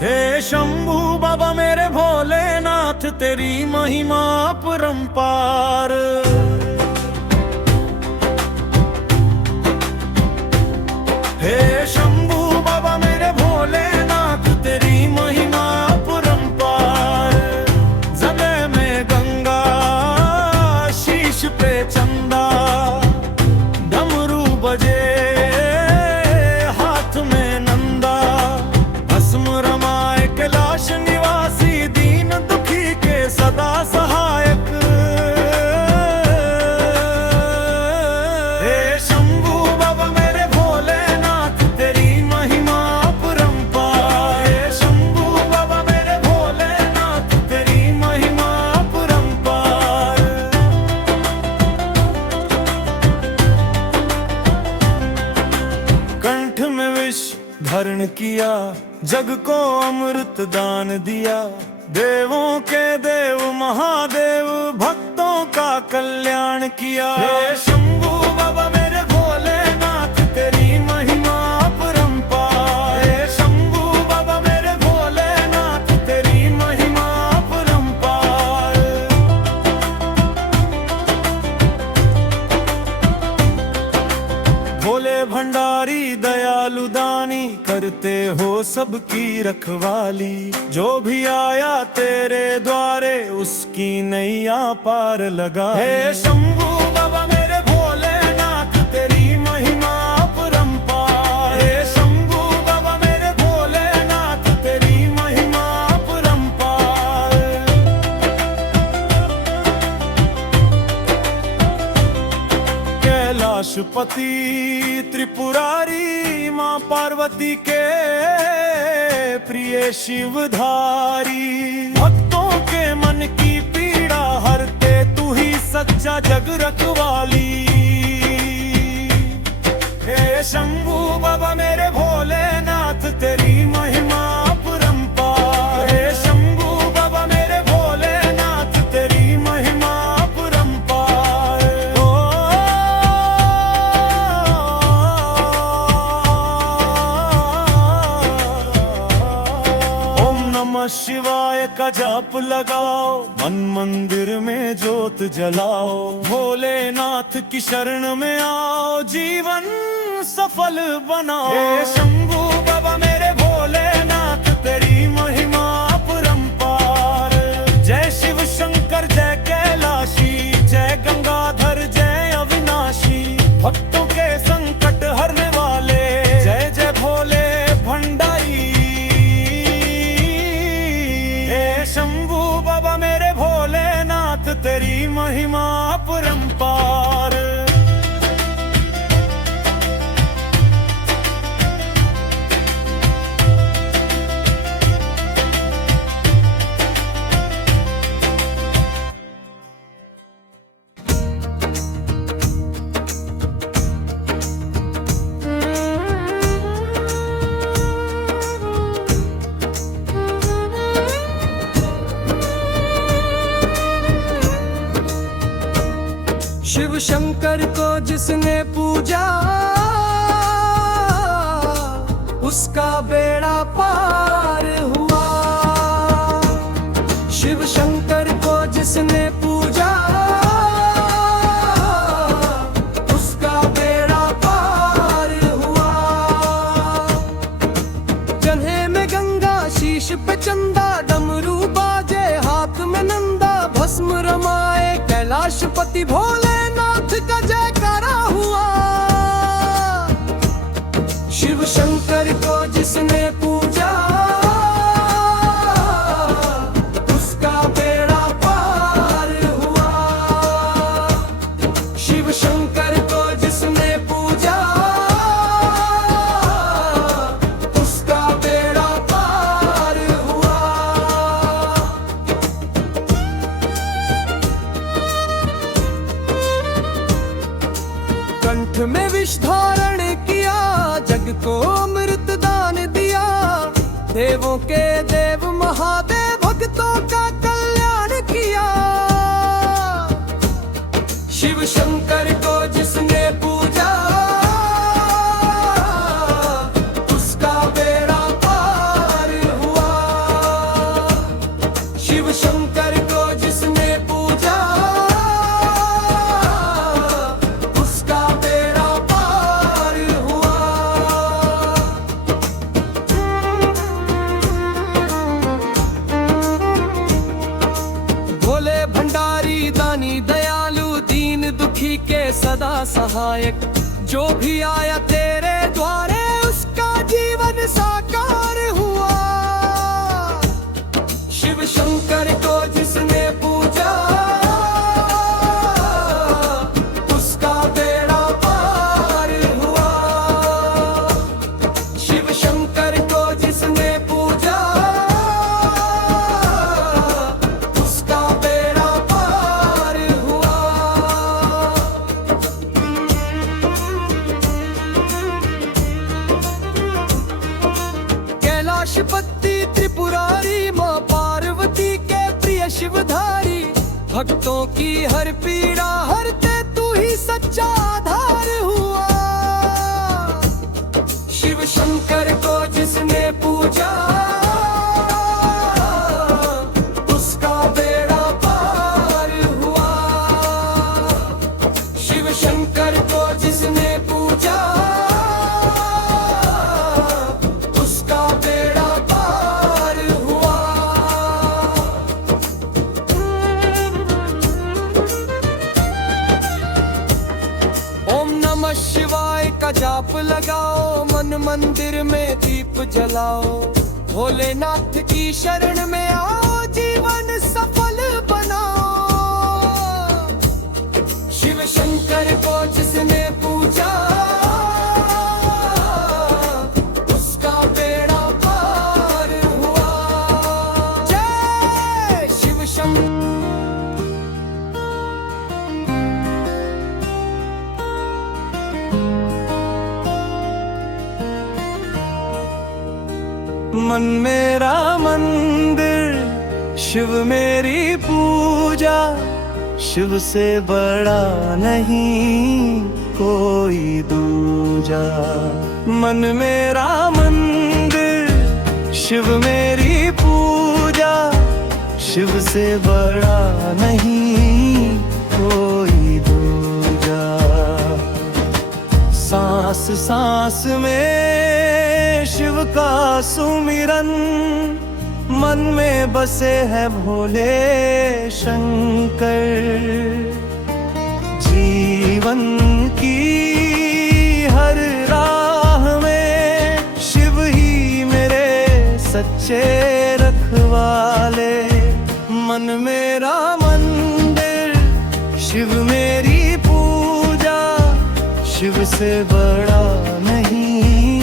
हे शंभू बाबा मेरे भोलेनाथ तेरी महिमा अपरंपार। हे शंभू बाबा मेरे भोलेनाथ तेरी महिमा अपरंपार। जले में गंगा शीश पे चंदा, डमरू बजे हाथ में नंदा, भस्म रमाए कैलाश निवासी दीन दुखी के सदा सहायक। हे शंभू बाबा मेरे भोलेनाथ तेरी महिमा अपरंपार। हे शंभू बाबा मेरे भोलेनाथ तेरी महिमा अपरंपार। कंठ में विष धारण किया, जग को अमृत दान दिया, देवों के देव महादेव भक्तों का कल्याण किया। हे शंभू बाबा मेरे भोलेनाथ तेरी महिमा अपरंपार। हे शंभू बाबा मेरे भोलेनाथ तेरी महिमा अपरंपार। भोले भंडारी दयालु दानी, करते हो सबकी रखवाली। जो भी आया तेरे द्वारे उसकी नैया पार लगा। हे शंभू बाबा मेरे भोलेनाथ तेरी महिमा अपरंपार। हे शंभू बाबा मेरे भोलेनाथ तेरी महिमा अपरंपार। कैलाशपति त्रिपुरारी माँ पार्वती के प्रिय शिवधारी, भक्तों के मन की पीड़ा हरते तू ही सच्चा जग रखवाली। हे शंभू बाबा मेरे भोलेनाथ तेरी महिमा अपरंपार। हे शंभू बाबा मेरे भोलेनाथ तेरी महिमा अपरंपार। नमः शिवाय का जाप लगाओ, मन मंदिर में जोत जलाओ। भोलेनाथ की शरण में आओ, जीवन सफल बनाओ। हे शंभू बाबा मेरे भोलेनाथ तेरी महिमा अपरंपार। जय शिव शंकर जय कैलाशी, जय गंगाधर जय अविनाशी, भक्तों के संकट हरने वाले जय जय भोले भंडारी। शंभू बाबा मेरे भोलेनाथ तेरी महिमा अपरंपार। शिव शंकर को जिसने पूजा, उसका बेड़ा पार हुआ। शिव शंकर को जिसने पूजा, उसका बेड़ा पार हुआ। जन्हे में गंगा शीश पे चंदा, डमरू बाजे हाथ में नंदा, भस्म रमाए कैलाशपति भोलेनाथ का जयकारा हुआ। शिव शंकर को जिसने पूजा, उसका बेड़ा पार हुआ। शिव शंकर को जिसने पूजा, उसका बेड़ा पार हुआ। कंठ में विष धारण किया, जग को अमृत दान दिया, देवों के देव महादेव भक्तों का कल्याण किया। शिव शंकर को जिसने पूजा उसका बेड़ा पार हुआ। शिव शंकर को जिसने पूजा उसका बेड़ा पार हुआ। भोले भंडारी दानी दयालु दीन दुखी के सदा सहायक, जो भी आया तेरे द्वारे उसका जीवन साकार हुआ। शिव शंकर को जिसने पूजा उसका बेड़ा पार हुआ। शिव शंकर को जिसने पूजा उसका बेड़ा पार हुआ। कैलाशपति त्रिपुरारी माँ पार्वती के प्रिय शिवधारी, भक्तों की हर पीड़ा हरते तू ही सच्चा आधार हुआ। शिव शंकर को जिसने पूजा उसका बेड़ा पार हुआ। शिव शंकर को जिसने पूजा उसका बेड़ा पार हुआ। ओम नमः शिवाय का जाप लगाओ, मन मंदिर में दीप जलाओ। भोलेनाथ की शरण में आओ, जीवन सफल बनाओ। शिव शंकर को जिसने पूजा उसका बेड़ा पार हुआ। जय शिव शंकर। मन मेरा मंदिर, शिव मेरी पूजा। शिव से बड़ा नहीं कोई दूजा। मन मेरा मंदिर, शिव मेरी पूजा। शिव से बड़ा नहीं कोई दूजा। सांस सांस में शिव का सुमिरन, मन में बसे है भोले शंकर। जीवन की हर राह में शिव ही मेरे सच्चे रखवाले। मन मेरा मंदिर, शिव मेरी पूजा। शिव से बड़ा नहीं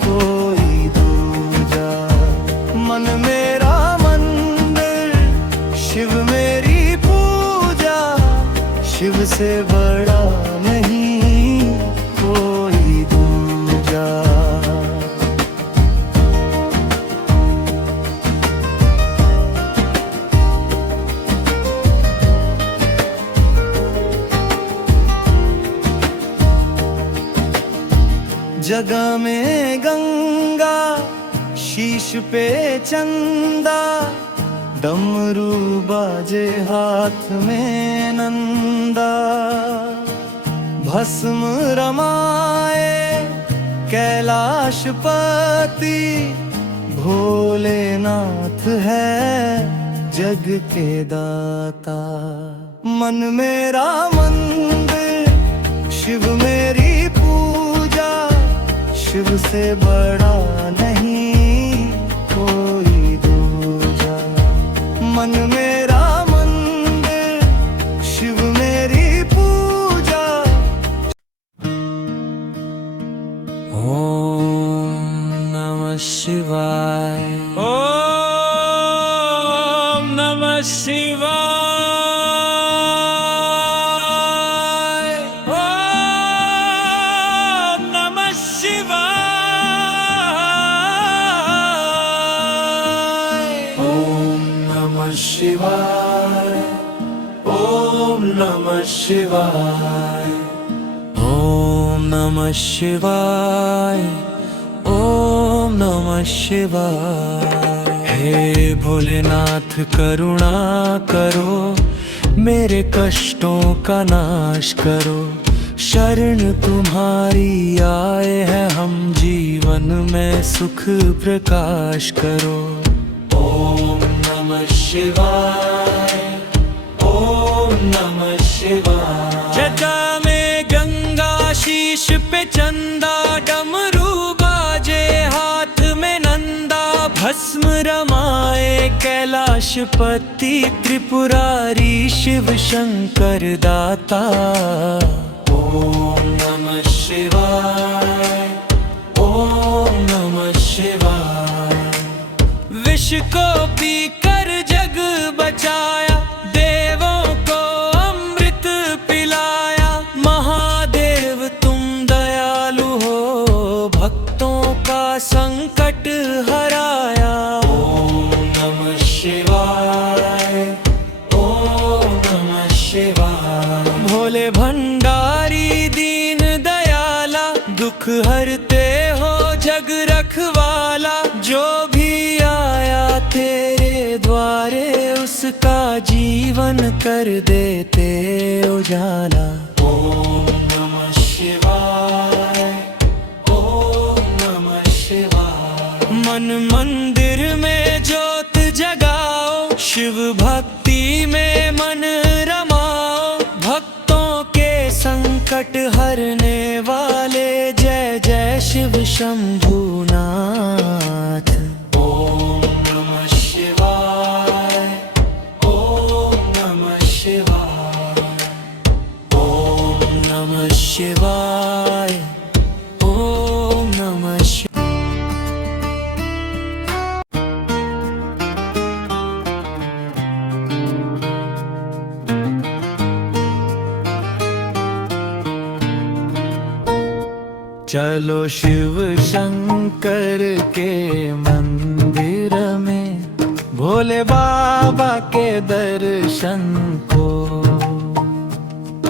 कोई दूजा। मन मेरा मंदिर, शिव मेरी पूजा। शिव से बड़ा नहीं कोई दूजा। जगह में गंगा, शीश पे चंदा। डमरू बाजे हाथ में नंदा। भस्म रमाए कैलाशपति। भोलेनाथ है जग के दाता। मन मेरा मंदिर, शिव मेरी पूजा। शिव से बड़ा नहीं कोई दूजा। मन मेरा मंदिर, शिव मेरी पूजा। ओम नमः शिवाय। ओम नमः शिवाय। शिवाय। ओम नमः शिवाय, ओम नमः शिवाय, ओम नमः शिवाय। हे भोलेनाथ करुणा करो, मेरे कष्टों का नाश करो। शरण तुम्हारी आए हैं हम, जीवन में सुख प्रकाश करो। ओम नमः शिवाय, ओम नमः शिवाय। जटा में गंगा, शीश पे चंदा, डमरू बाजे, हाथ में नंदा। भस्म रमाए कैलाशपति, त्रिपुरारी शिव शंकर दाता। ओम नमः शिवाय, ओम नमः शिवाय। विष को पीकर जग बचाया, देवों को अमृत पिलाया। महादेव तुम दयालु हो, भक्तों का संकट हराया। ओम नमः शिवाय, ओम नमः शिवाय। भोले भंडारी दीन दयाला, दुख हरते हो जग रखवाला। जो भी आया तेरे द्वारे, उसका जीवन कर देते उजाला। ओम नमः शिवाय, ओम नमः शिवाय। मन मंदिर में ज्योत जगाओ, शिव भक्ति में मन रमाओ। भक्तों के संकट हरने वाले, जय जय शिव शंभुनाथ। ओम नमः शिवाय, ओम नमः शिवाय, ओम नमः शिवाय, ओम नमः शिवाय। चलो शिव शंकर के मंदिर में, भोले बाबा के दर्शन को।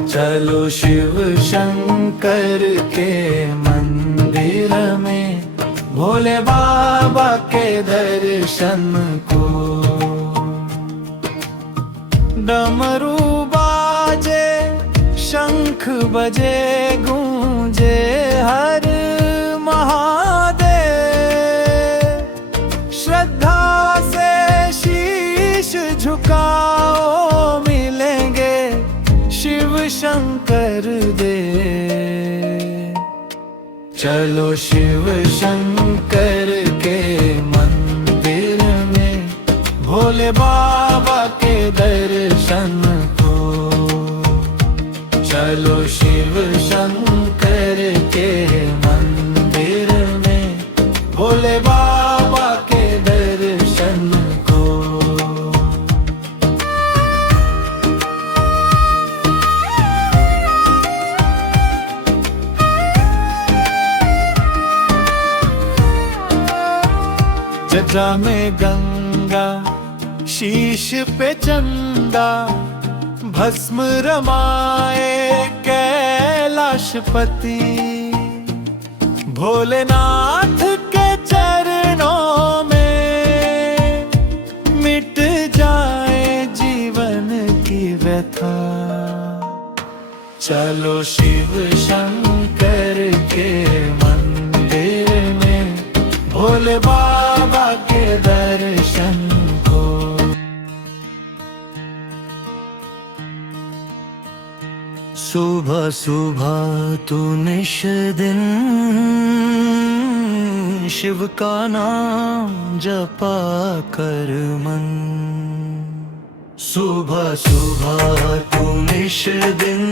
चलो शिव शंकर के मंदिर में, भोले बाबा के दर्शन को। डमरू बाजे, शंख बजे, गूंजे हर महादेव। श्रद्धा से शीश झुकाओ, मिलेंगे शिव शंकर दे। चलो शिव शंकर के मंदिर में, भोले बाबा के दर्शन को। चलो शिव शंकर के मंदिर में, भोले बाबा के दर्शन को। जटा में गंगा, शीश पे चंदा। भस्म रमाए कैलाशपति, भोलेनाथ के चरणों में। मिट जाए जीवन की व्यथा, चलो शिव शंकर के मंदिर में, भोले बाबा के दर्शन को। सुबह सुबह तू निश दिन, शिव का नाम जपा कर मन। सुबह सुबह तू निश दिन,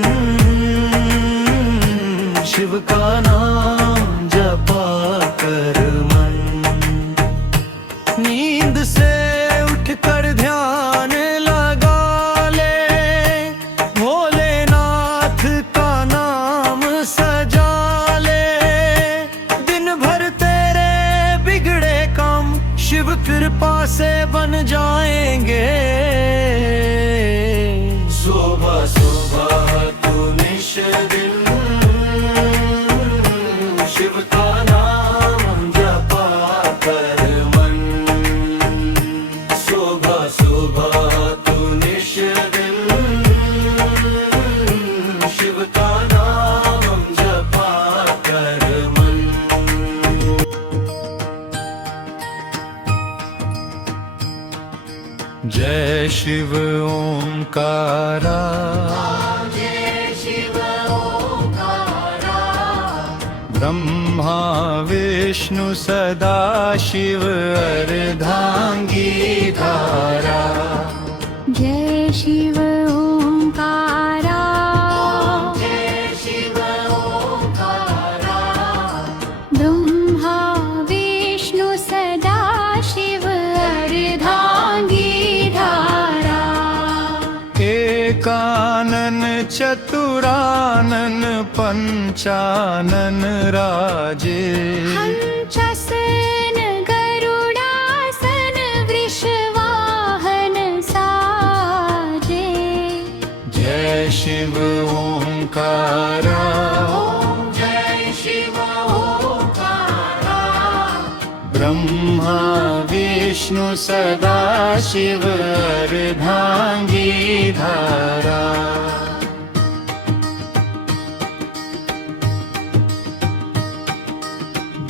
शिव का नाम जपा कर मन। नींद से उठकर ध्यान लगा ले, भोलेनाथ का नाम सजा ले। दिन भर तेरे बिगड़े काम, शिव कृपा से बन जाएंगे। सुबह सुबह निश दिन शिव का नाम जपा कर मन। सुबह सुबह तू निश दिन शिव का नाम जपा कर मन। जय शिव ओंकारा, जय शिव ओंकारा, ब्रह्मा विष्णु सदा शिव अर्धांगी धारा। जय शिव ओंकारा, जय शिव ओंकारा, ब्रह्मा विष्णु सदा शिव अर्धांगी धारा। एकानन चतुरानन पंचानन राजे। हंसासन गरुडासन वृषवाहन साजे। जय शिव ओंकारा, जय शिव ओंकारा, ब्रह्मा विष्णु सदा शिव अर्धांगी धारा।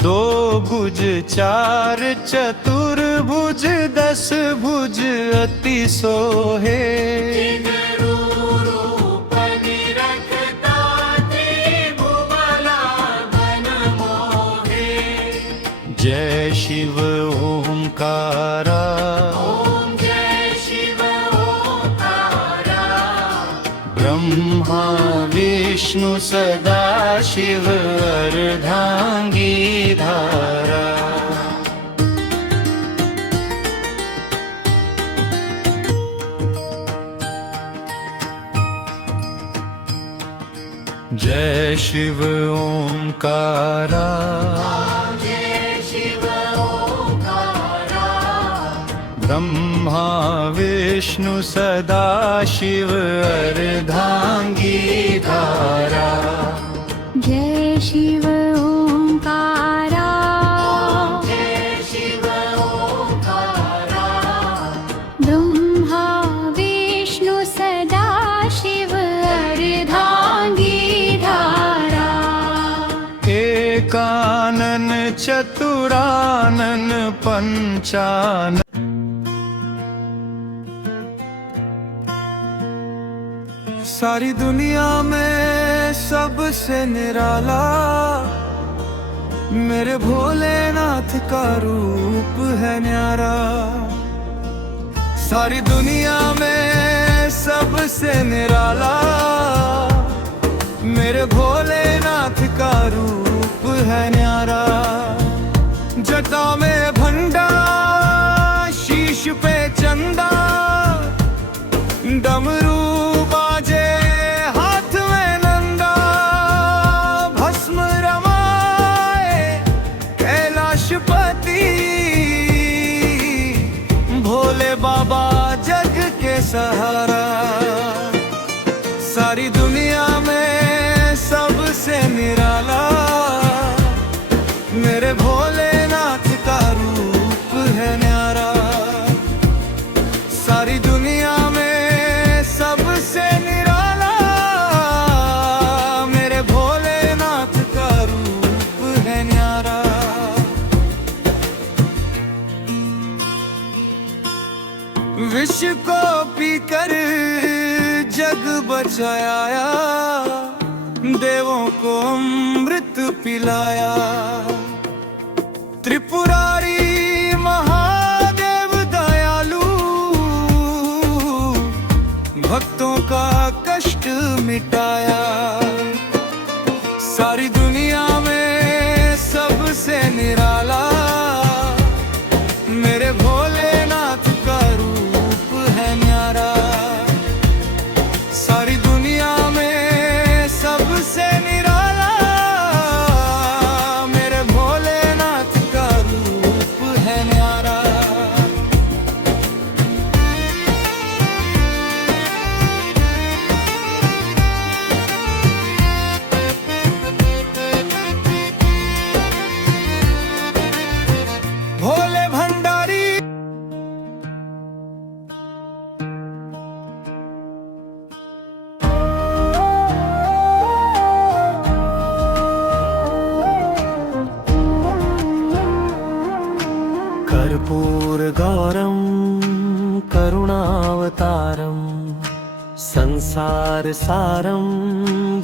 दो भुज चार चतुर्भुज दस भुज अति सोहे। रूप निरखता त्रिभुवना बन मोहे। जय शिव ओंकारा, ओम जय शिव ओंकारा, ब्रह्मा विष्णु सदा शिव अर्धांगी धारा। जय शिव ओंकारा, जय शिव ओंकारा, ब्रह्मा विष्णु सदा शिव अर्धांगी धारा। जय शिव ओंकारा, जय शिव ओंकारा, ब्रह्मा विष्णु सदा शिव अर्धांगी धारा। एकानन चतुरानन पंचानन। सारी दुनिया में सबसे निराला मेरे भोलेनाथ का रूप है न्यारा। सारी दुनिया में सबसे निराला मेरे भोलेनाथ का रूप है न्यारा। जटा में भंडा शीश पे चंदा, डमरू बाजे हाथ में नंदा। भस्म रमाए कैलाशपति, भोले बाबा जग के सहारा। सारी दुनिया में सबसे निराला मेरे भोलेनाथ का रूप है न्यारा। सारी दुनिया में सबसे निराला मेरे भोलेनाथ का रूप है न्यारा। विष को पीकर जग बचाया, देवों को अमृत पिलाया। त्रिपुरारी महादेव दयालु, भक्तों का कष्ट मिटाया। सारी दुनिया में सबसे निराला मेरे भोलेनाथ का रूप है न्यारा। सारी दुनिया में सबसे निराला मेरे भोलेनाथ का रूप है न्यारा। सारं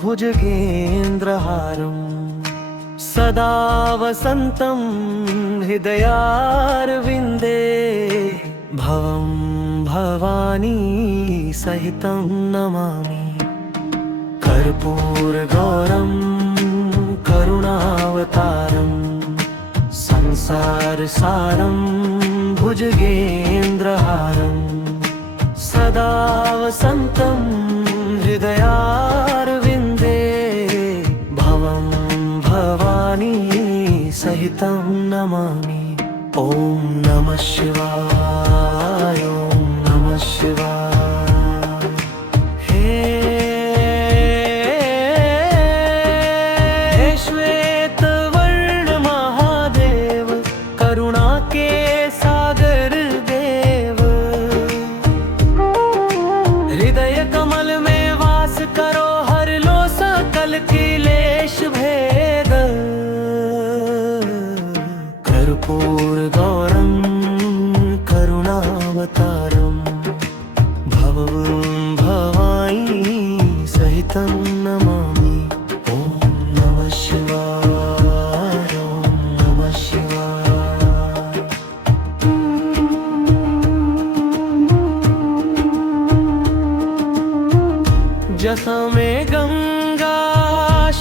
भुजगेन्द्रहारं सदा वसन्तं हृदयारविन्दे भवं भवानी सहितं नमामि कर्पूरगौरं करुणावतारं संसारसारं भुजगेन्द्रहारं सदा वसन्तं हृदयारविन्दे भवं भवानी सहितं नमामि ॐ नमः शिवाय ॐ नमः शिवाय हे श्वेतवर्ण महादेव करुणा के सागर देव हृदय कमल में वास करो हर लो सकल क्लेश भेद कर्पूरगौरं करुणावतारं भवं भवानी सहितं नमामि ॐ नमः शिवाय ॐ नमः शिवाय जसा में गंगा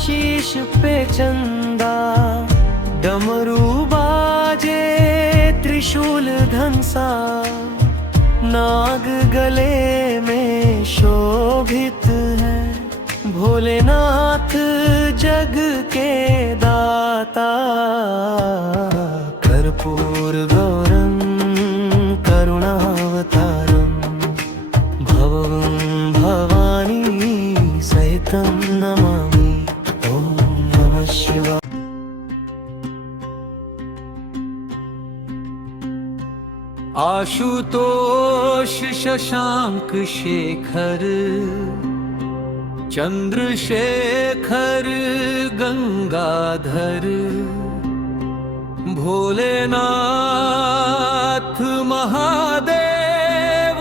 शीश पे चंदा डमरू बाजे त्रिशूल धंसा नाग गले में शोभित है भोलेनाथ जग के दाता कर्पूरगौरं करुणावतारं भवं भवानी सहितं नमामि ॐ नमः शिवाय आशुतोष शशांक शेखर चंद्रशेखर गंगाधर भोलेनाथ महादेव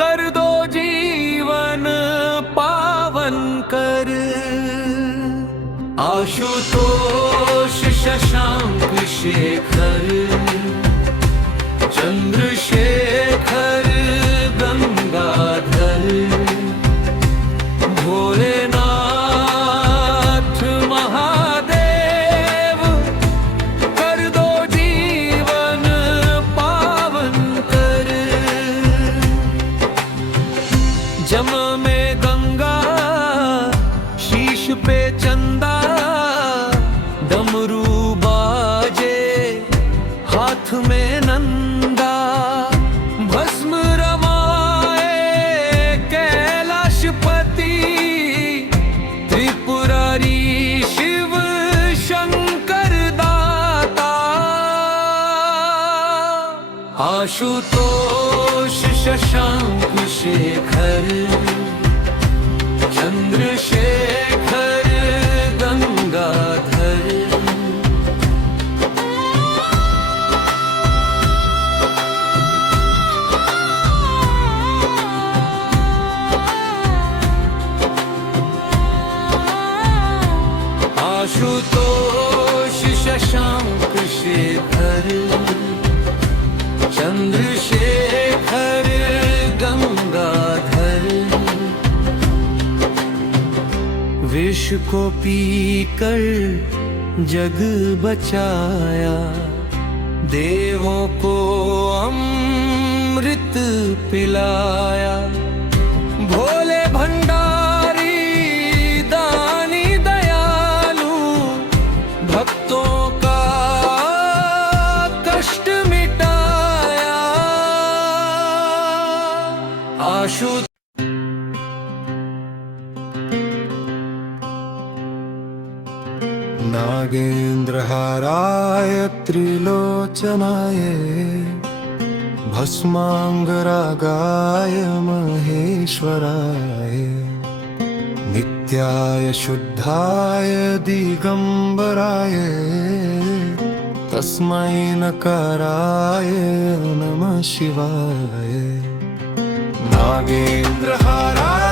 कर दो जीवन पावन कर आशुतोष शशांक शेखर चंद्रशेखर गंगाधर भोलेनाथ महादेव कर दो जीवन पावन कर जम में गंगा शीश पे चंदा डमरू बाजे हाथ में नंदा भस्म रमाए कैलाशपति त्रिपुरारी शिव शंकर दाता आशुतोष शशांक शेखर चंद्रशेखर गंगाधर आशुतोष शशांक शेखर चंद्रशेखर गंगाधर विष को पीकर जग बचाया देवों को अमृत पिलाया भोले भंडारी दानी दयालु भक्तों का कष्ट मिटाया आशु नागेन्द्रहाराय त्रिलोचनाय भस्मांगरागाय महेश्वराय नित्याय शुद्धाय दिगंबराय तस्मै नकाराय नमः शिवाय नागेन्द्रहाराय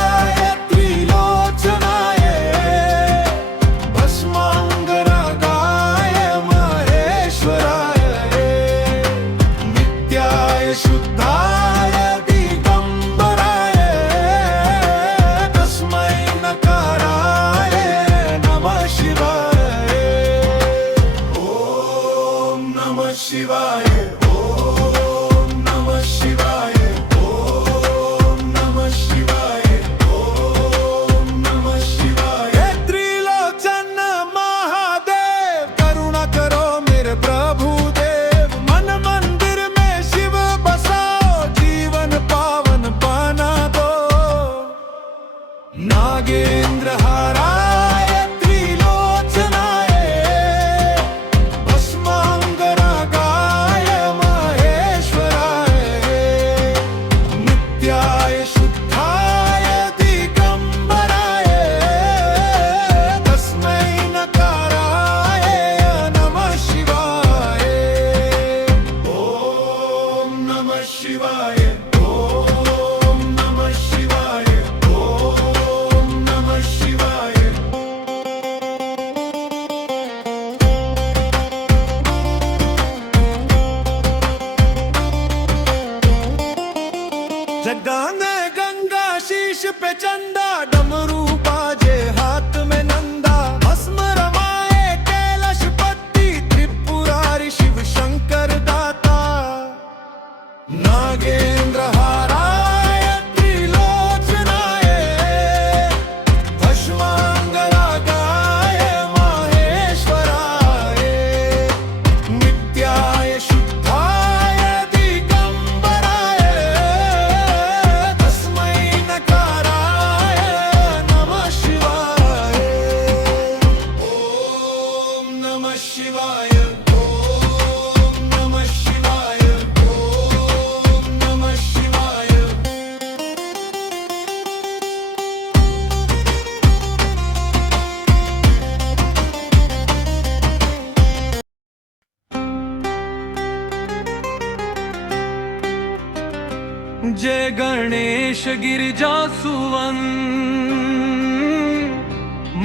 जय गणेश गिरिजा सुवन,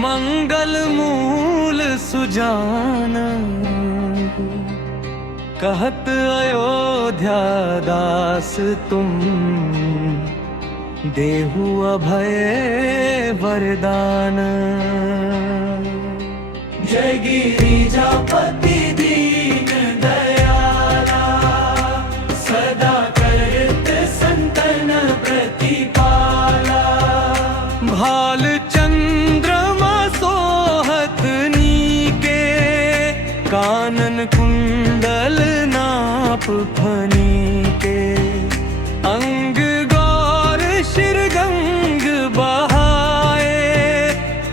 मंगल मूल सुजान। कहत अयोध्या दास तुम, देहु अभय वरदान। जय गिरिजापति दीन दयाला, सदा करत संतन प्रतिपाला। भाल चंद्रमा सोहत नीके, कानन कुंडल नाप फनीके। अंग गौर शिर गंग बहाए,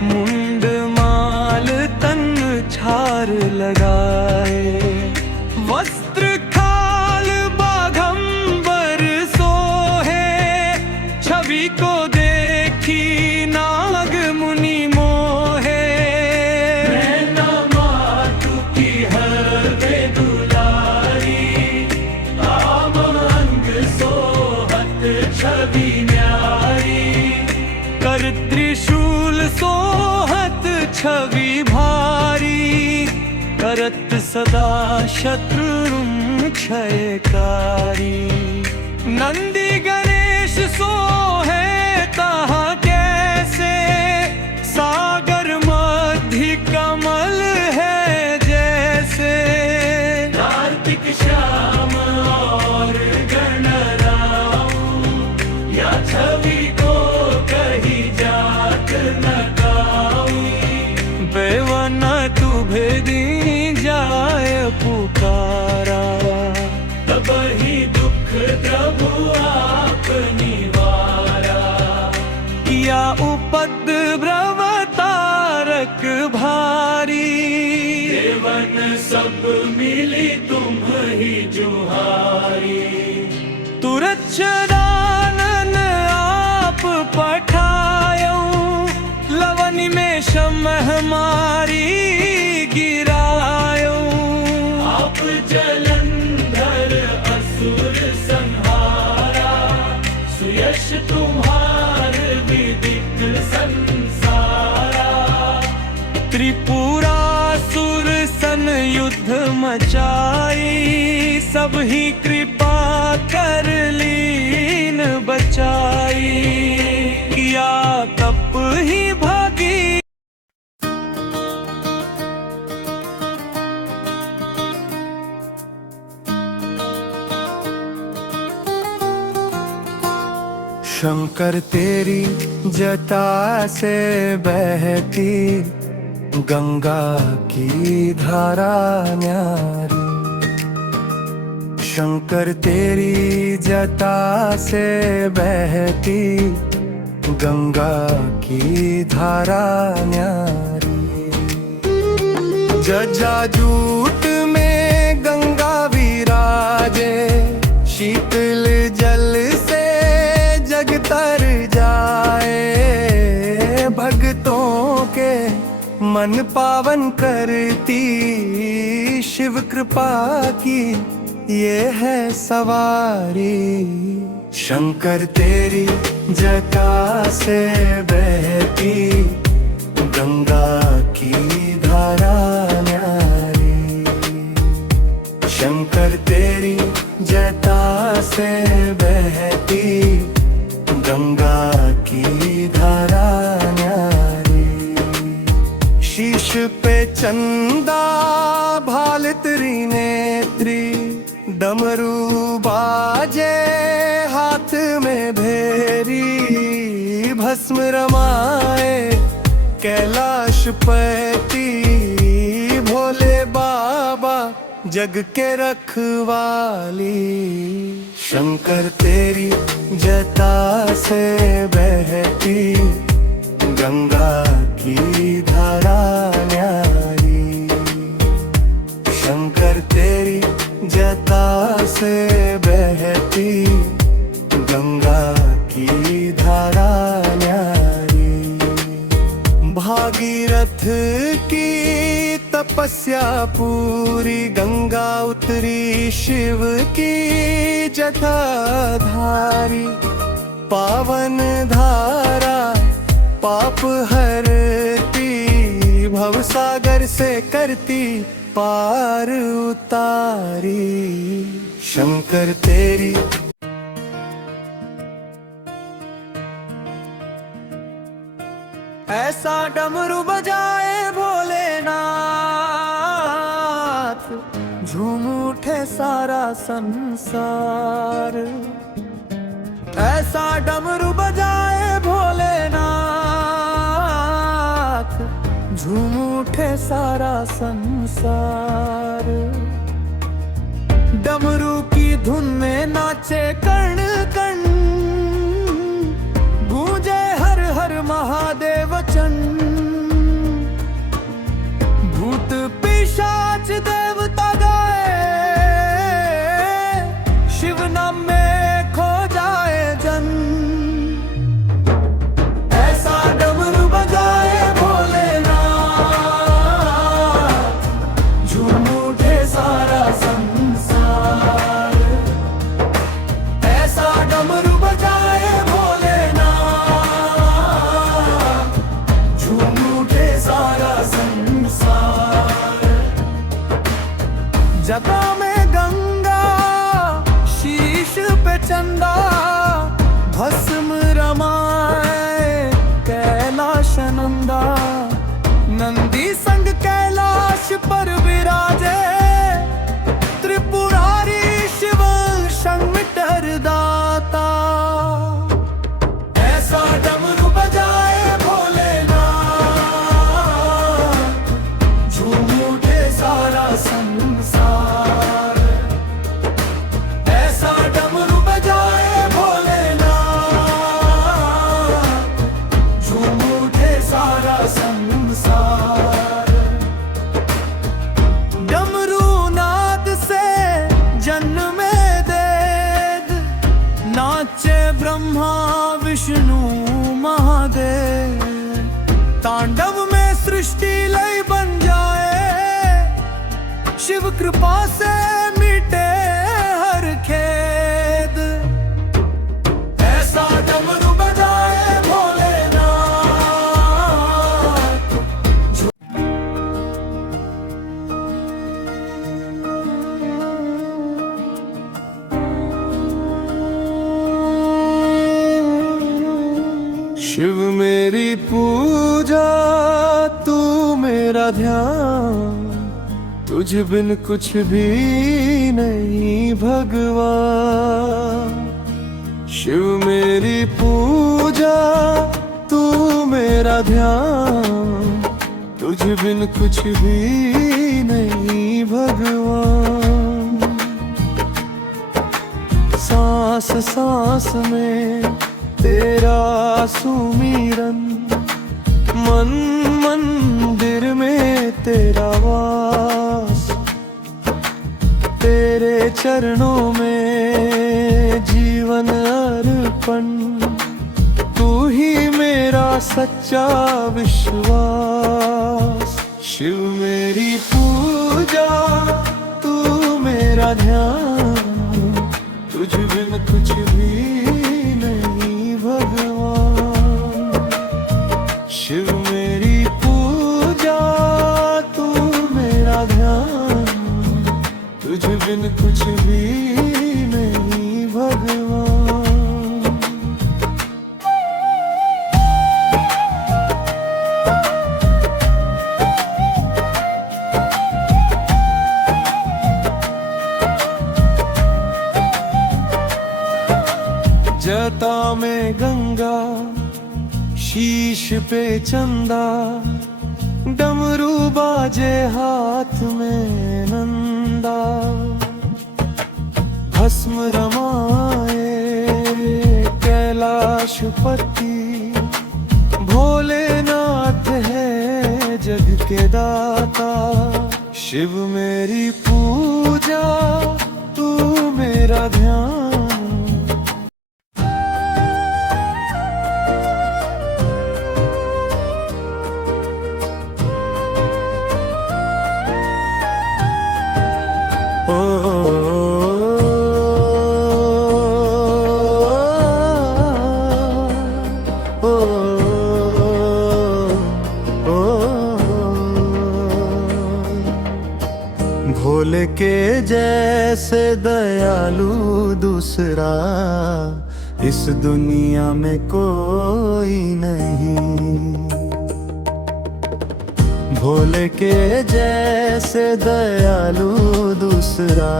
मुंड माल तन छार लगाए। वस्त्र खाल बाघंबर सोहे, छवि को देखी नाग मुनि मोहे। मातु की हृदय दुलारी, आम अंग सोहत छवि न्यारी। कर त्रिशूल सोहत छवि भारी, करत सदा शत्रु क्षयकारी। नंदी गणेश सोहे तहाँ कैसे, सागर मध्य कमल है जैसे। कार्तिक श्याम और गणराम, या छवि को कही जात न गाऊं। बेवन तुभे दी जाय पुकारा, तब ही दुख प्रभु आप निवारा। किया उपद्रव तारक भारी, देवन सब मिली तुम ही जुहारी। तुरच्छदानन आप पठायो, लवनि में शमह मारी गिरायो। आप जलंधर असुर संहारा, सुयश तुम्हार विदित संसारा। त्रिपुरासुर सन युद्ध मचाई, सब ही कृपा कर लीन बचाई। किया तप ही भागी, शंकर तेरी जटा से बहती, गंगा की धारा न्यारी। शंकर तेरी जटा से बहती, गंगा की धारा न्यारी। जजाजूट में गंगा विराजे, शीतल जल से जग तर जाए। भक्तों के मन पावन करती, शिव कृपा की ये है सवारी। शंकर तेरी जटा से बहती, गंगा की धारा न्यारी। शंकर तेरी जटा से बहती, गंगा की धारा न्यारी। शीश पे चंदा भाल त्रिनेत्री, डमरू बाजे हाथ में भेरी। भस्म रमाए कैलाश पति, भोले बाबा जग के रखवाली। शंकर तेरी जटा से बहती, गंगा की धारा न्यारी। शंकर तेरी जटा से बहती, गंगा की धारा न्यारी। भागीरथ की तपस्या पूरी, गंगा उतरी शिव की जटाधारी। पावन धारा पाप हरती, भवसागर से करती पार उतारी। शंकर तेरी ऐसा डमरू बजाए भोलेनाथ, झूम उठे सारा संसार। ऐसा डमरू बजाए भोलेनाथ, झूम उठे सारा संसार। डमरू की धुन में नाचे कण कण, गूंजे हर हर महादेव चंड। भूत पिशाच देवता गाए, शिव नाम में खो जाए जन। ऐसा डमरू बजाए भोलेनाथ, झूम उठे सारा संसार। ऐसा डमरू बजाए भोलेनाथ, झूम उठे सारा संसार। जटा में गंगा, शीश पे चंदा, भस्म रमाए कैलाश नंदा। नंदी संग कैलाश पर विराजे, त्रिपुरारी शिव शंकर दाता। ऐसा डमरू बजाए भोलेनाथ, झूम उठे सारा संसार। ऐसा डमरू बजाए भोलेनाथ, झूम उठे सारा संसार। डमरू नाद से जन्मे देव, नाचे ब्रह्मा विष्णु महादेव। तांडव में सृष्टि लय बन जाए, शिव कृपा से मिटे हर खेद। ऐसा डमरू बजाए भोलेनाथ। शिव मेरी पूजा, तू मेरा ध्यान, तुझ बिन कुछ भी नहीं भगवान। शिव मेरी पूजा, तू मेरा ध्यान, तुझ बिन कुछ भी नहीं भगवान। सांस सांस में तेरा सुमिरन, मन मंदिर में तेरा वास। तेरे चरणों में जीवन अर्पण, तू ही मेरा सच्चा विश्वास। शिव मेरी पूजा, तू मेरा ध्यान, तुझ बिन कुछ भी नहीं भगवान। शिव मेरी पूजा, तू मेरा ध्यान, तुझ बिन कुछ भी नहीं भगवान। जटा में गंगा, शीश पे चंदा, डमरू बाजे हाथ में नंदा। भस्म रमाए कैलाशपति, भोलेनाथ है जग के दाता। शिव मेरी पूजा, तू मेरा ध्यान। भोले के जैसे दयालु दूसरा इस दुनिया में कोई नहीं। भोले के जैसे दयालु दूसरा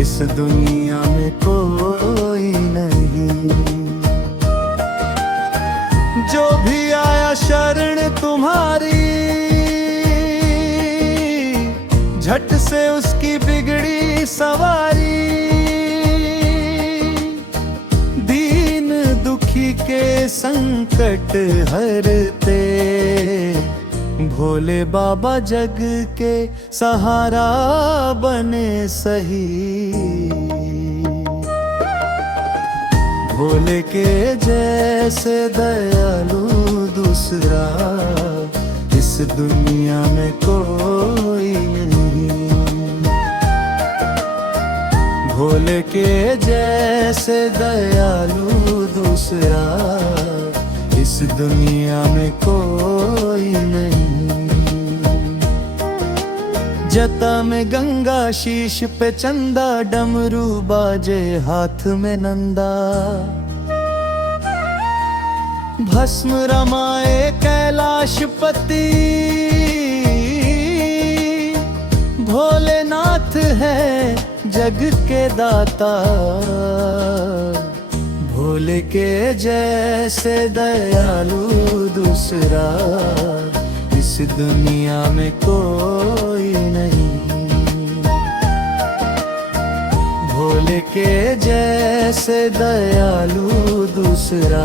इस दुनिया में कोई नहीं। जो भी आया शरण तुम्हारी, झट से उसकी बिगड़ी सवारी। दीन दुखी के संकट हरते भोले बाबा जग के सहारा बने सही। भोले के जैसे दयालु दूसरा इस दुनिया में कोई नहीं। भोले के जैसे दयालु दूसरा इस दुनिया में कोई नहीं। जटा में गंगा शीश पे चंदा, डमरू बाजे हाथ में नंदा। भस्म रमाए कैलाशपति, भोलेनाथ है जग के दाता। भोले के जैसे दयालु दूसरा इस दुनिया में कोई नहीं। भोले के जैसे दयालु दूसरा।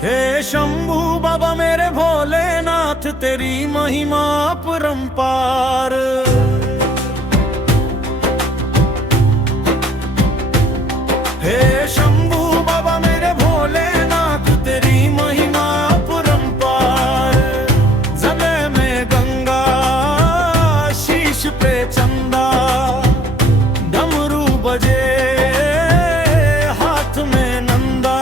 हे शंभू बाबा मेरे भोलेनाथ, तेरी महिमा अपरंपार। हे शंभू बाबा मेरे भोलेनाथ, तेरी महिमा अपरंपार। जले में गंगा शीश पे चंदा, डमरू बजे हाथ में नंदा।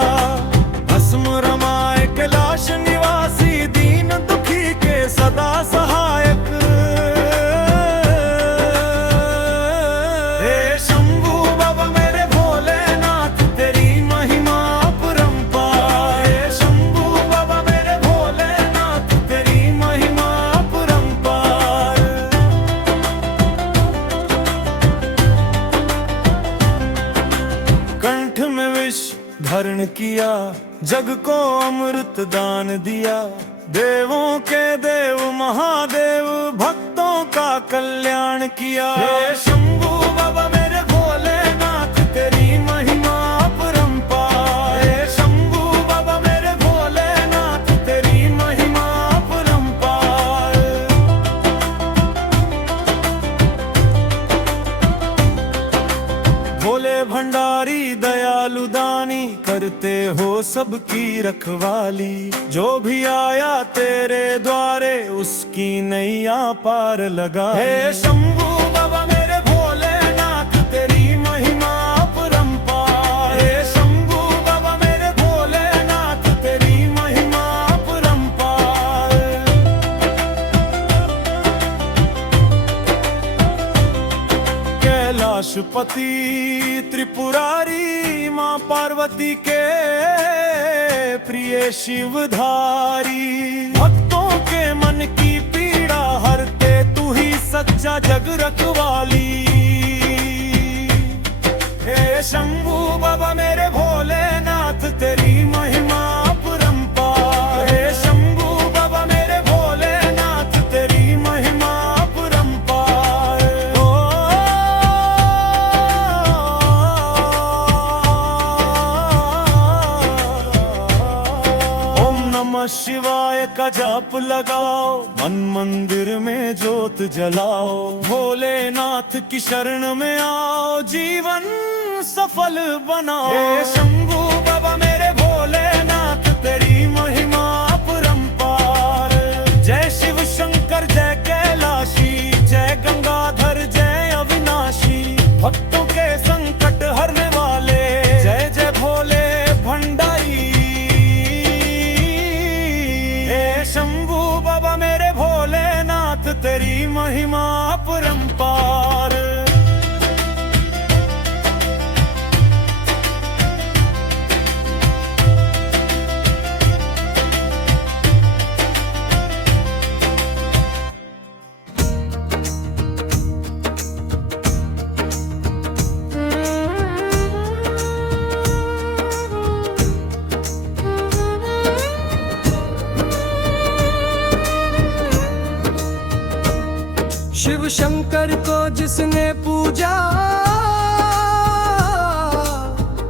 भस्म रमाए कैलाश निवासी, दीन दुखी के सदा सहायक। हे शंभू बाबा मेरे भोलेनाथ, तेरी महिमा अपरंपार। हे शंभू बाबा मेरे भोलेनाथ, तेरी महिमा अपरंपार। कंठ में विष धारण किया, जग को अमृत दान दिया। देवों के देव महादेव, भक्तों का कल्याण किया। हे शंभू बाबा मेरे भोलेनाथ, तेरी महिमा अपरंपार। हे शंभू बाबा मेरे भोलेनाथ, तेरी महिमा अपरंपार। भोले भंडारी दयालु दानी, करते हो सबकी रखवाली। जो भी आया तेरे द्वारे, उसकी नैया पार लगा। हे शंभू बाबा मेरे भोलेनाथ, तेरी महिमा अपरंपार। हे शंभू बाबा मेरे भोलेनाथ, तेरी महिमा अपरंपार। कैलाशपति त्रिपुरारी, माँ पार्वती के प्रिय शिवधारी। भक्तों के मन की पीड़ा हरते, तू ही सच्चा जग रखवाली। हे शंभू बाबा मेरे भोलेनाथ, तेरी महिमा अपरंपार। हे शंभू बाबा मेरे भोलेनाथ, तेरी महिमा अपरंपार। ओम नमः शिवाय का जाप लगाओ, मन मंदिर में जोत जलाओ। भोलेनाथ की शरण में आओ, जीवन सफल बनाओ। हे शंभू बाबा मेरे भोलेनाथ, तेरी शिव शंकर को जिसने पूजा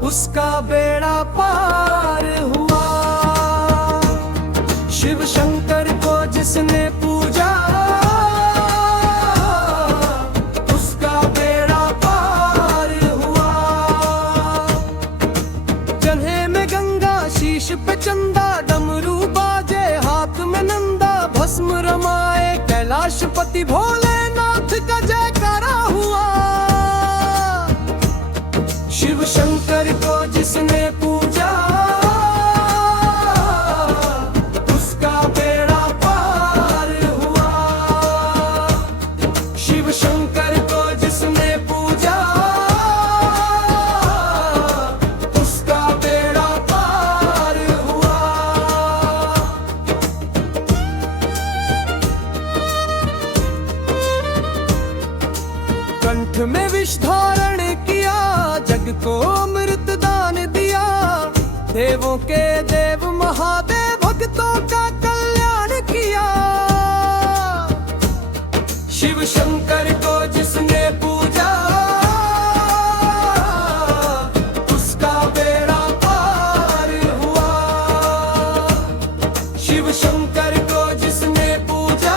उसका बेड़ा पार हुआ। शिव शंकर को जिसने पूजा उसका बेड़ा पार हुआ। जन्हे में गंगा शीश पे चंदा, डमरू बाजे हाथ में नंदा, भस्म रमाए कैलाशपति भोलेनाथ का जयकारा हुआ। शिव शंकर को जिसने पूजा उसका बेड़ा पार हुआ। शिव शंकर को जिसने पूजा उसका बेड़ा पार हुआ। कंठ में विष धारण किया, जग को अमृत दान दिया। देवों के देव महादेव भक्तों का कल्याण किया। शिव शंकर को जिसने पूजा उसका बेड़ा पार हुआ। शिव शंकर को जिसने पूजा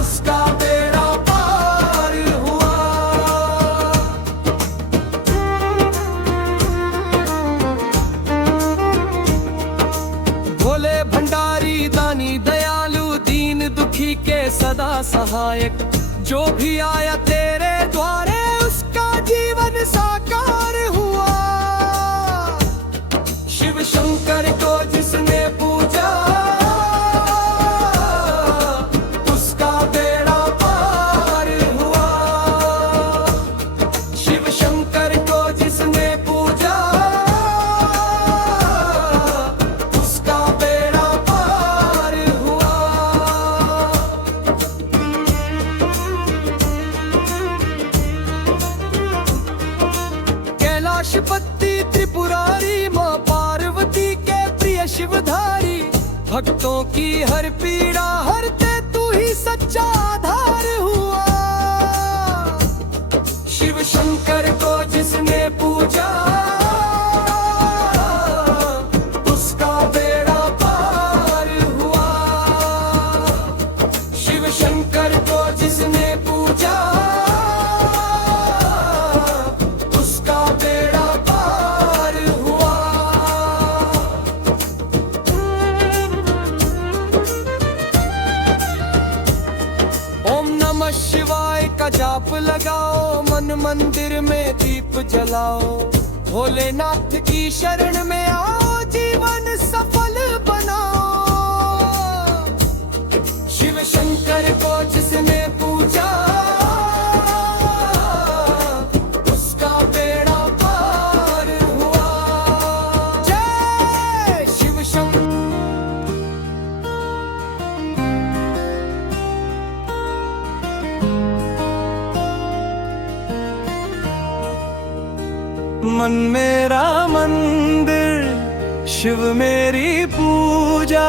उसका बेड़ा पार हुआ। भोले भंडारी दानी दयालु, दीन दुखी के सदा सहायक, जो भी आया तेरे द्वारे उसका जीवन साकार हुआ। शिव शंकर को जिसने पूजा उसका बेड़ा पार हुआ। शिव शंकर को जिसने पूजा उसका बेड़ा पार हुआ। कैलाशपति त्रिपुरारी, माँ पार्वती के प्रिय शिवधारी, भक्तों की हर पीड़ा हरते तू ही सच्चा आधार हुआ। शिव शंकर को जिसने पूजा उसका बेड़ा पार हुआ। शिव शंकर को जिसने पूजा उसका बेड़ा पार हुआ। ओम नमः शिवाय का जाप लगाओ, मन मंदिर में दीप जलाओ। भोलेनाथ की शरण में आओ, जीवन सफल बनाओ। शिव शंकर को जिसने पूजा उसका बेड़ा पार हुआ। जय शिव शंकर। मन मेरा मंदिर, शिव मेरी पूजा।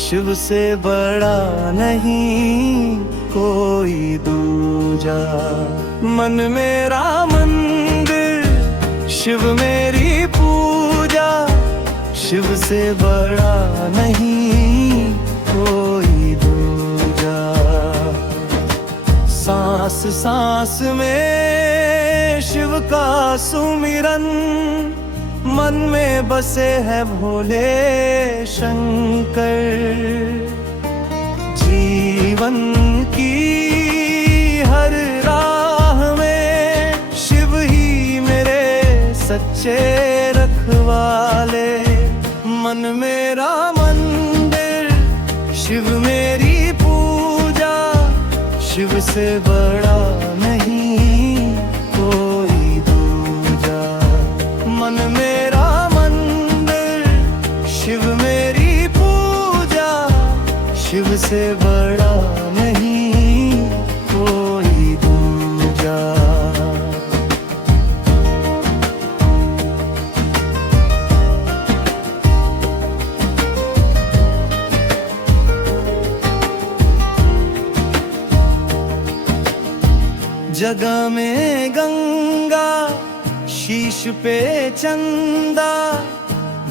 शिव से बड़ा नहीं कोई दूजा। मन मेरा मंदिर, शिव मेरी पूजा। शिव से बड़ा नहीं कोई दूजा। सांस सांस में शिव का सुमिरन, मन में बसे है भोले शंकर। जीवन की हर राह में शिव ही मेरे सच्चे रखवाले। मन मेरा मंदिर, शिव मेरी पूजा। शिव से बड़ा नहीं कोई दूजा। मन मेरा मंदिर, शिव मेरी पूजा। शिव से बड़ा नहीं कोई दूजा। जगह में गंगा, शीश पे चंदा,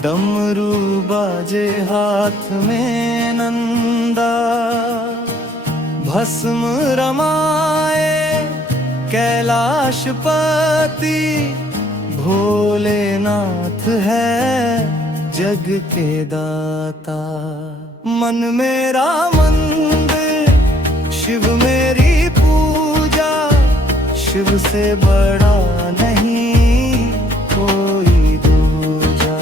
डमरू बाजे हाथ में नंदा। भस्म रमाए कैलाशपति, भोलेनाथ है जग के दाता। मन मेरा मंदिर, शिव मेरी पूजा, शिव से बड़ा नहीं कोई दूजा।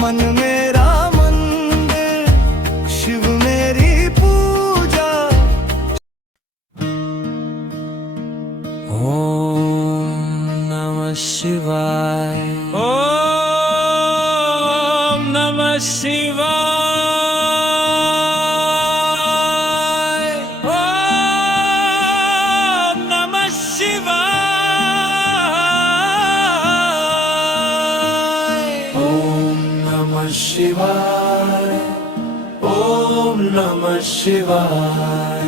मन मेरा मंदिर, शिव मेरी पूजा। ओम नमः शिवाय। ओम नमः शिवाय। ओम नमः शिवाय। ओम नमः शिवाय।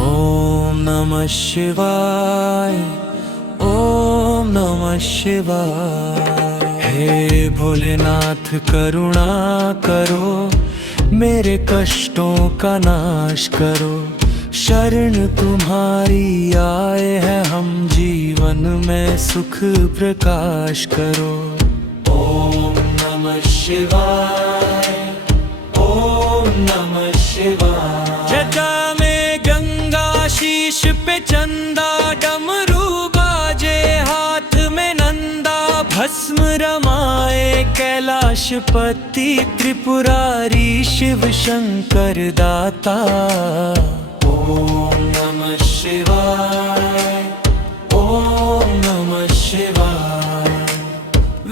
ओम नमः शिवाय। ओम नमः शिवाय। हे भोलेनाथ करुणा करो, मेरे कष्टों का नाश करो। शरण तुम्हारी आए हैं हम, जीवन में सुख प्रकाश करो। ओम नमः शिवाय। ओम नमः शिवाय। जटा में गंगा, शीश पे चंदा, डमरू बाजे हाथ में नंदा। भस्म रमाए कैलाशपति, त्रिपुरारी शिव शंकर दाता। ओम नमः शिवाय। ओम नमः शिवाय।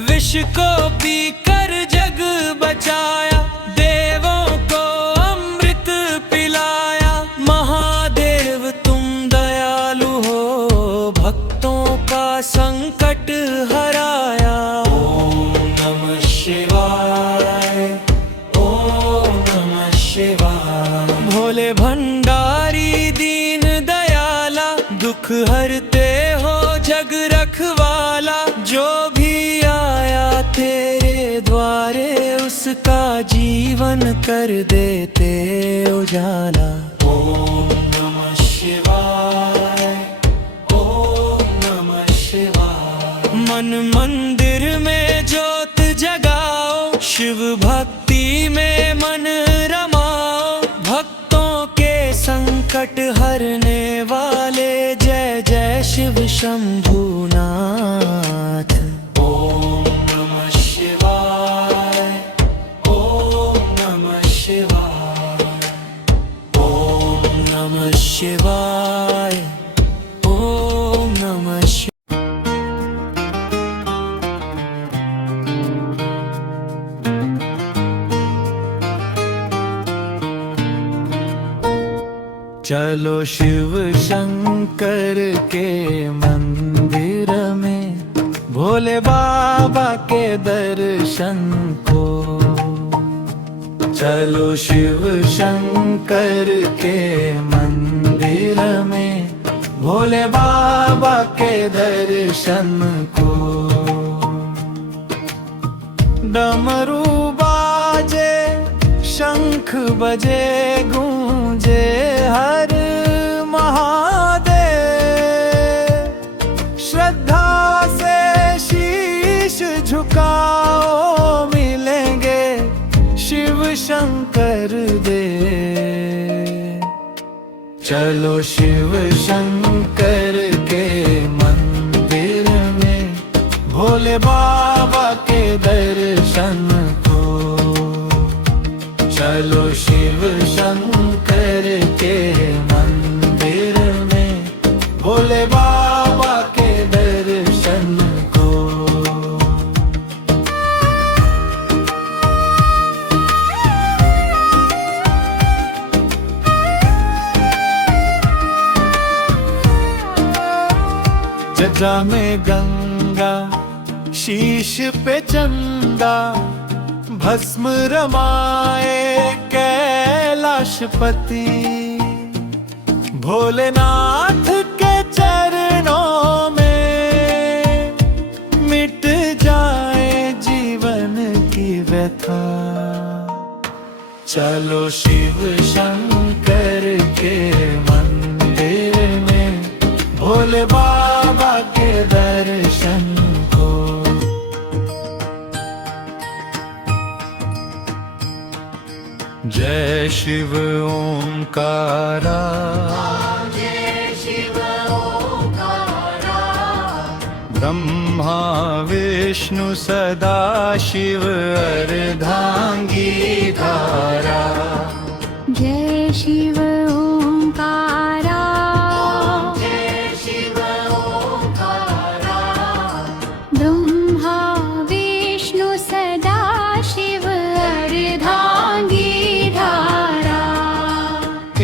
विष को पीकर जग बचाया, देवों को अमृत पिलाया। महादेव तुम दयालु हो, भक्तों का संकट हराया। ओम नमः शिवाय। ओम नमः शिवाय। भोले भंडारी दीन दयाला, दुख हरते हो जग रखवाला। जो भी आया तेरे द्वारे, उसका जीवन कर देते उजाला। ओम नमः शिवाय। ओम नमः शिवाय। मन मंदिर में ज्योत जगाओ, शिव भक्ति में मन रमाओ। भक्तों के संकट हरने वाले, जय जय शिव शंभुनाथ। ओम नमः शिवाय। ओम नमः शिवाय। ओम नमः शिवाय। ओम नमः शिवाय। चलो शिव शंकर के मंदिर में, भोले बाबा के दर्शन को। चलो शिव शंकर के मंदिर में, भोले बाबा के दर्शन को। डमरू बाजे, शंख बजे, गूंजे हर महादेव। श्रद्धा से शीश झुकाओ, मिलेंगे शिव शंकर दे। चलो शिव शंकर के मंदिर में, भोले बाबा के दर्शन को। चलो शिव शंकर के मंदिर में, भोले बाबा के दर्शन को। जटा में गंगा, शीश पे चंदा, भस्म रमाए कैलाशपति। भोलेनाथ के चरण चलो शिव शंकर के मंदिर में भोले बाबा के दर्शन को। जय शिव ओंकारा, ब्रह्मा विष्णु सदा शिव अर्धांगी धारा। जय शिव ओंकारा, ब्रह्मा विष्णु सदा शिव अर्धांगी धारा।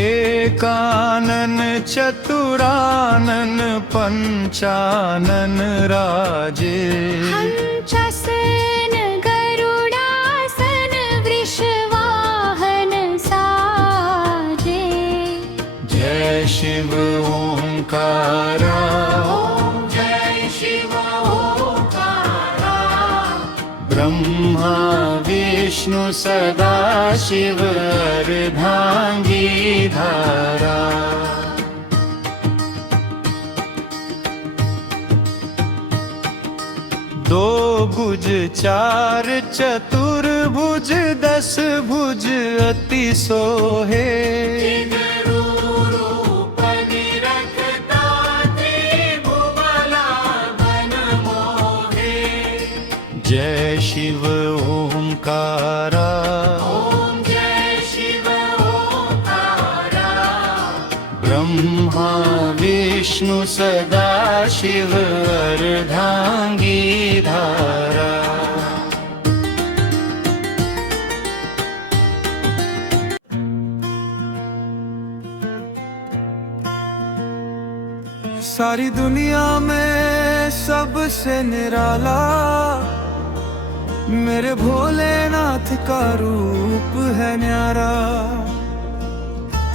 एकानन चतुरानन पंचानन राजे, हंसासन गरुडासन वृषवाहन साजे। जय शिव ओंकारा, ब्रह्मा विष्णु सदा शिव अर्धांगी धारा। दो भुज चार चतुर्भुज दस भुज अति सोहे, जय शिव ओंकारा, ब्रह्मा विष्णु सदा शिव अर्धांगी धारा। सारी दुनिया में सबसे निराला मेरे भोलेनाथ का रूप है न्यारा।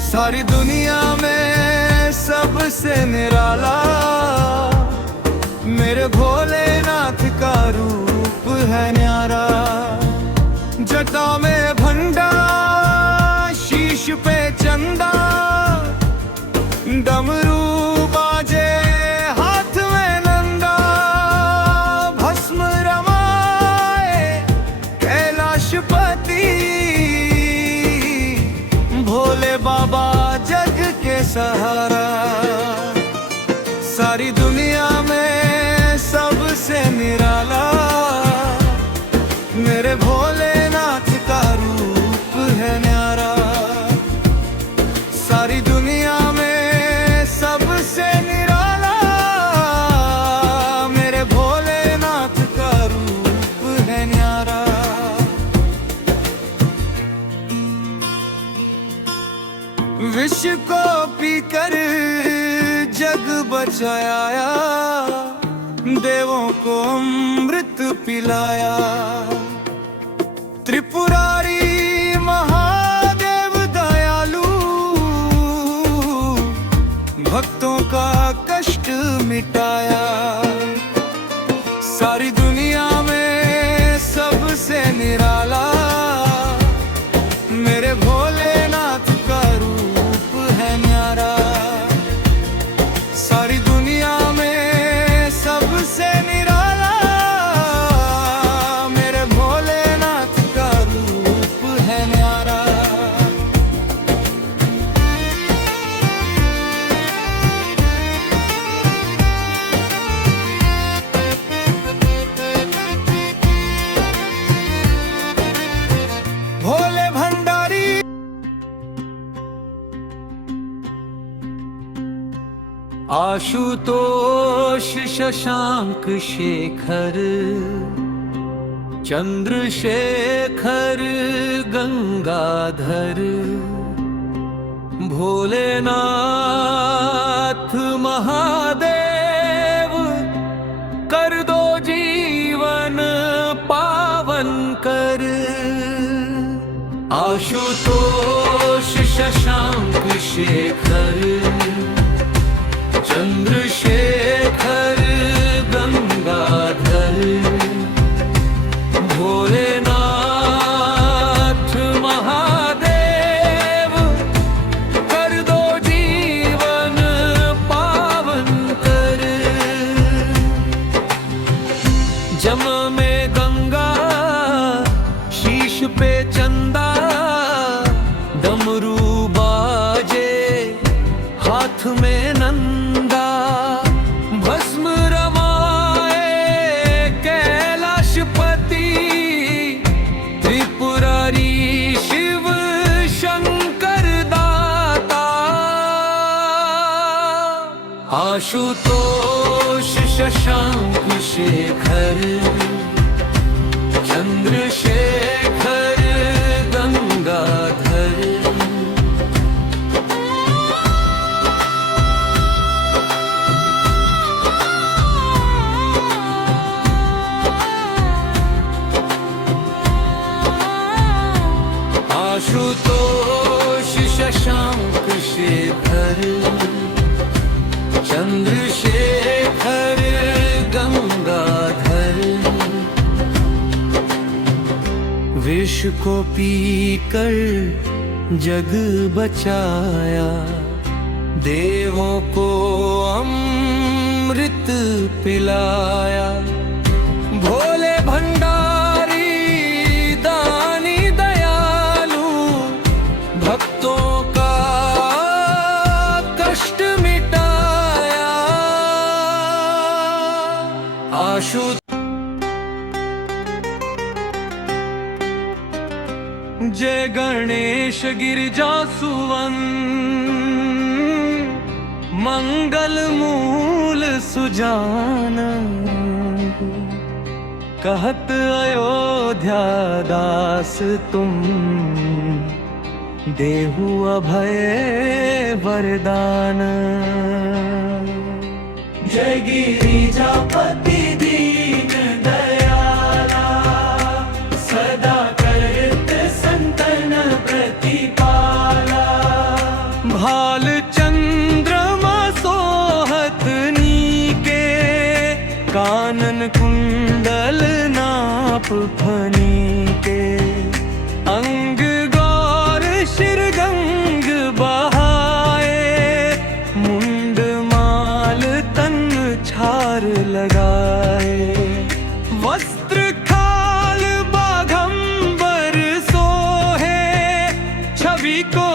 सारी दुनिया में सबसे निराला मेरे भोलेनाथ का रूप है न्यारा। जटा में भंडा शीश पे चंदा, डमरू बाजे हाथ में नंदा, भस्म रमाए कैलाशपति, भोले बाबा जग के सहारा। सारी दुनिया में सबसे निराला मेरे भोलेनाथ का रूप है न्यारा। सारी दुनिया में सबसे निराला मेरे भोलेनाथ का रूप है न्यारा। विष को पीकर जग बचाया, देवों को अमृत पिलाया। त्रिपुरारी महादेव दयालु, भक्तों का कष्ट मिटाया। सारी दुनिया में सबसे निराला मेरे भोलेनाथ का रूप है न्यारा। सारी दुनिया में सबसे निराला मेरे भोलेनाथ का रूप है न्यारा। भोले भंडारी आशुतोष शशांक शेखर, चंद्रशेखर गंगाधर, भोलेनाथ महादेव कर दो जीवन पावन कर। आशुतोष शशांक शेखर, चंद्रशेखर गंगाधर, भोलेनाथ महादेव जम में गंगा शीश पे चंदा डमरू बाजे हाथ में नंदा भस्म रमाए कैलाशपति त्रिपुरारी शिव शंकर दाता आशुतोष शशांक शेखर चंद्रशेखर गंगाधर आशुतोष शशांक शेखर चंद्रशेखर गंगाधर विष को पीकर जग बचाया देवों को अमृत पिलाया भोले भंडारी दानी दयालु भक्तों का कष्ट मिटाया आशु जय गणेश गिरिजा सुवन मंगल मूल सुजान कहत अयोध्या दास तुम देहु अभय वरदान जय गिरिजापति दीन दयाला सदा करत संतन प्रतिपाला भाल चंद्रमा सोहत नीके कानन कुंडल नाप फनी के अंग गौर शिरगंग बहाए मुंड माल तन छार लगाए वस्त्र खाल बाघंबर सोहे छवि को